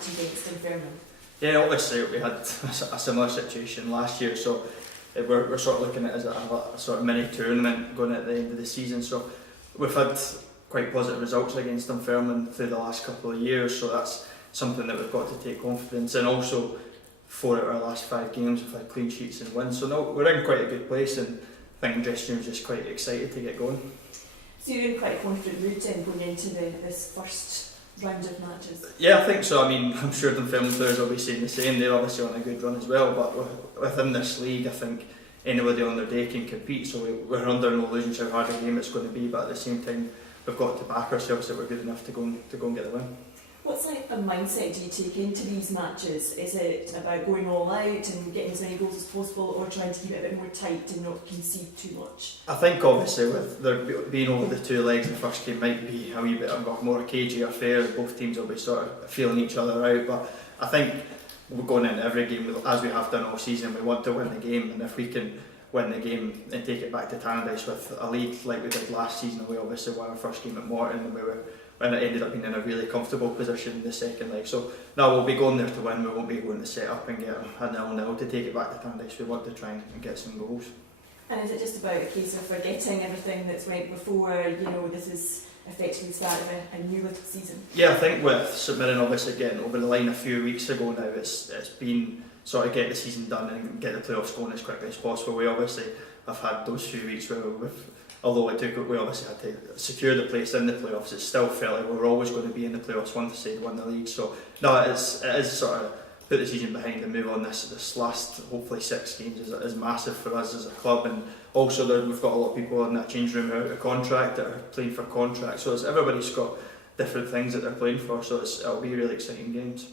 match against Dunfermline? Yeah, obviously we had a similar situation last year, so we're sort of looking at it as a sort of mini tournament going at the end of the season. So we've had quite positive results against Dunfermline through the last couple of years, so that's something that we've got to take confidence in. Also, 4 out of our last 5 games we've had clean sheets and wins, so no, we're in quite a good place, and I think the dressing room's just quite excited to get going. So you're in quite a confident mood then going into this first round of matches? Yeah, I think so. I mean, I'm sure Dunfermline players will be saying the same. They're obviously on a good run as well, but within this league, I think anybody on their day can compete, so we're under no illusions how hard a game it's going to be, but at the same time we've got to back ourselves that we're good enough to go and get the win. What's like a mindset do you take into these matches? Is it about going all out and getting as many goals as possible, or trying to keep it a bit more tight and not concede too much? I think obviously with there being over the 2 legs, the first game might be a wee bit of a more cagey affair. Both teams will be sort of feeling each other out, but I think we're going into every game, as we have done all season, we want to win the game, and if we can win the game and take it back to Tannadice with a lead like we did last season, we obviously won our first game at Morton, and it ended up being in a really comfortable position in the second leg. So now we'll be going there to win. We won't be going to set up and get a 0-0 to take it back to Tannadice. We want to try and get some goals. And is it just about a case of forgetting everything that's went before? This is effectively the start of a new little season. Yeah, I think with St Mirren obviously getting over the line a few weeks ago now, it's been sort of get the season done and get the playoffs going as quickly as possible. We obviously have had those few weeks where although we obviously had to secure the place in the playoffs, it still felt like we were always going to be in the playoffs once they won the league. So no, it is sort of put the season behind and move on. This last hopefully 6 games is massive for us as a club, and also we've got a lot of people in that change room out of contract that are playing for contract. So everybody's got different things that they're playing for. So it'll be really exciting games.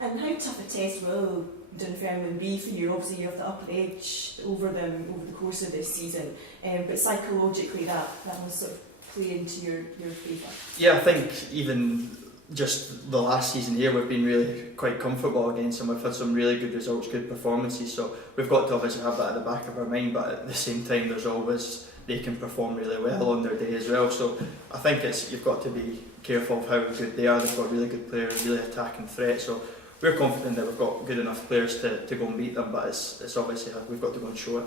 And how tough a test will Dunfermline be for you? Obviously you have the upper edge over them over the course of this season, but psychologically that must sort of play into your favour. Yeah, I think even just the last season here we've been really quite comfortable against them. We've had some really good results, good performances, so we've got to obviously have that at the back of our mind, but at the same time there's always they can perform really well on their day as well. So I think you've got to be careful of how good they are. They've got really good players, really attacking threat, so we're confident that we've got good enough players to go and beat them, but it's obviously we've got to go and show it.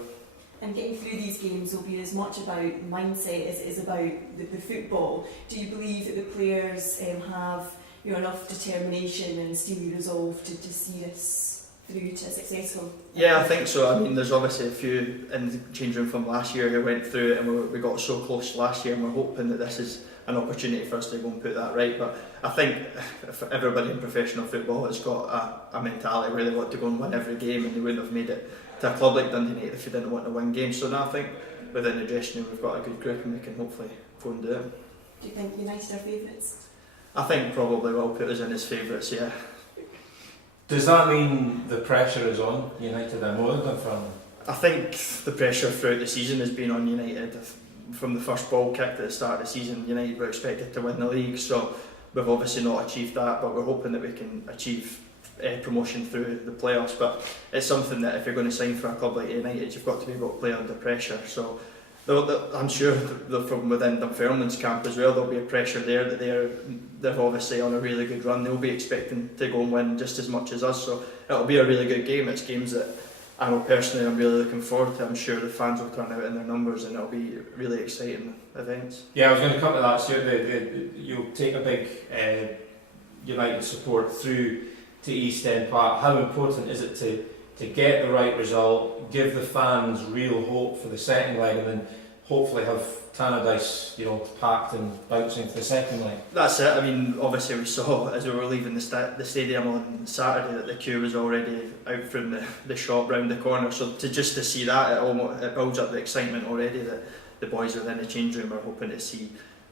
And getting through these games will be as much about mindset as it is about the football. Do you believe that the players have enough determination and steely resolve to see this through to successful? Yeah, I think so. I mean, there's obviously a few in the change room from last year who went through it, and we got so close last year, and we're hoping that this is an opportunity for us to go and put that right. But I think if everybody in professional football has got a mentality where they want to go and win every game, and they wouldn't have made it to a club like Dundee United if they didn't want to win games. So now I think within the dressing room we've got a good group, and we can hopefully go and do it. Do you think United are favourites? I think probably will put us in as favourites, yeah. Does that mean the pressure is on United and more than Dunfermline? I think the pressure throughout the season has been on United. From the first ball kicked at the start of the season, United were expected to win the league, so we've obviously not achieved that, but we're hoping that we can achieve promotion through the playoffs. But it's something that if you're going to sign for a club like United, you've got to be able to play under pressure. So I'm sure from within Dunfermline's camp as well, there'll be a pressure there that they're obviously on a really good run. They'll be expecting to go and win just as much as us, so it'll be a really good game. It's games that I know personally I'm really looking forward to. I'm sure the fans will turn out in their numbers, and it'll be really exciting events. Yeah, I was going to come to that, Stuart. You'll take a big United support through to East End Park. How important is it to get the right result, give the fans real hope for the second leg, and then hopefully have Tannadice, packed and bouncing for the second leg? That's it. I mean, obviously we saw as we were leaving the stadium on Saturday that the queue was already out from the shop round the corner. So to see that, it builds up the excitement already that the boys within the change room are hoping to see.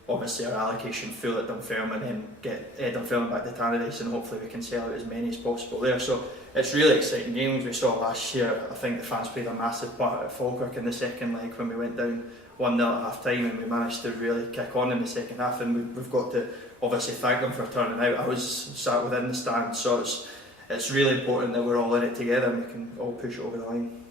Obviously our allocation full at Dunfermline, and get Dunfermline back to Tannadice, and hopefully we can sell out as many as possible there. So it's really exciting games. We saw last year, I think the fans played a massive part at Falkirk in the second leg when we went down 1-0 at half time, and we managed to really kick on in the second half, and we've got to obviously thank them for turning out. I was sat within the stand, so it's really important that we're all in it together and we can all push it over the line.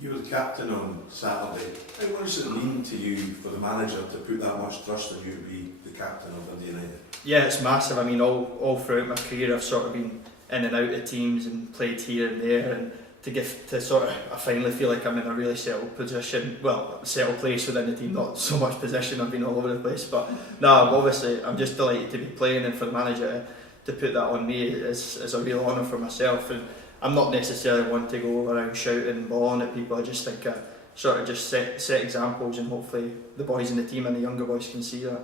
You were the captain on Saturday. How much does it mean to you for the manager to put that much trust in you to be the captain of Dundee United? Yeah, it's massive. I mean, all throughout my career, I've sort of been in and out of teams and played here and there, and I finally feel like I'm in a really settled position. Well, settled place within the team, not so much position. I've been all over the place, but no, obviously, I'm just delighted to be playing, and for the manager to put that on me is a real honour for myself. And I'm not necessarily one to go around shouting and bawling at people. I just think I sort of just set examples, and hopefully the boys in the team and the younger boys can see that.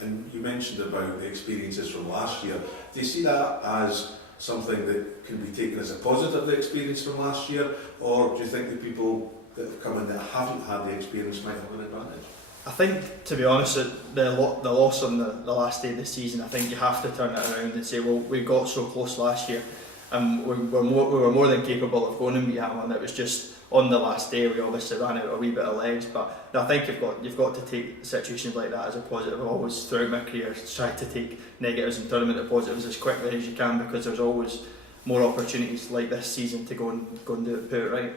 And you mentioned about the experiences from last year. Do you see that as something that can be taken as a positive, the experience from last year, or do you think the people that have come in that haven't had the experience might have an advantage? I think, to be honest, the loss on the last day of the season, I think you have to turn it around and say, well, we got so close last year, and we were more than capable of going and beat Hamilton. It was just on the last day we obviously ran out a wee bit of legs. But I think you've got to take situations like that as a positive. I've always, throughout my career, tried to take negatives and turn them into positives as quickly as you can, because there's always more opportunities like this season to go and do it, put it right.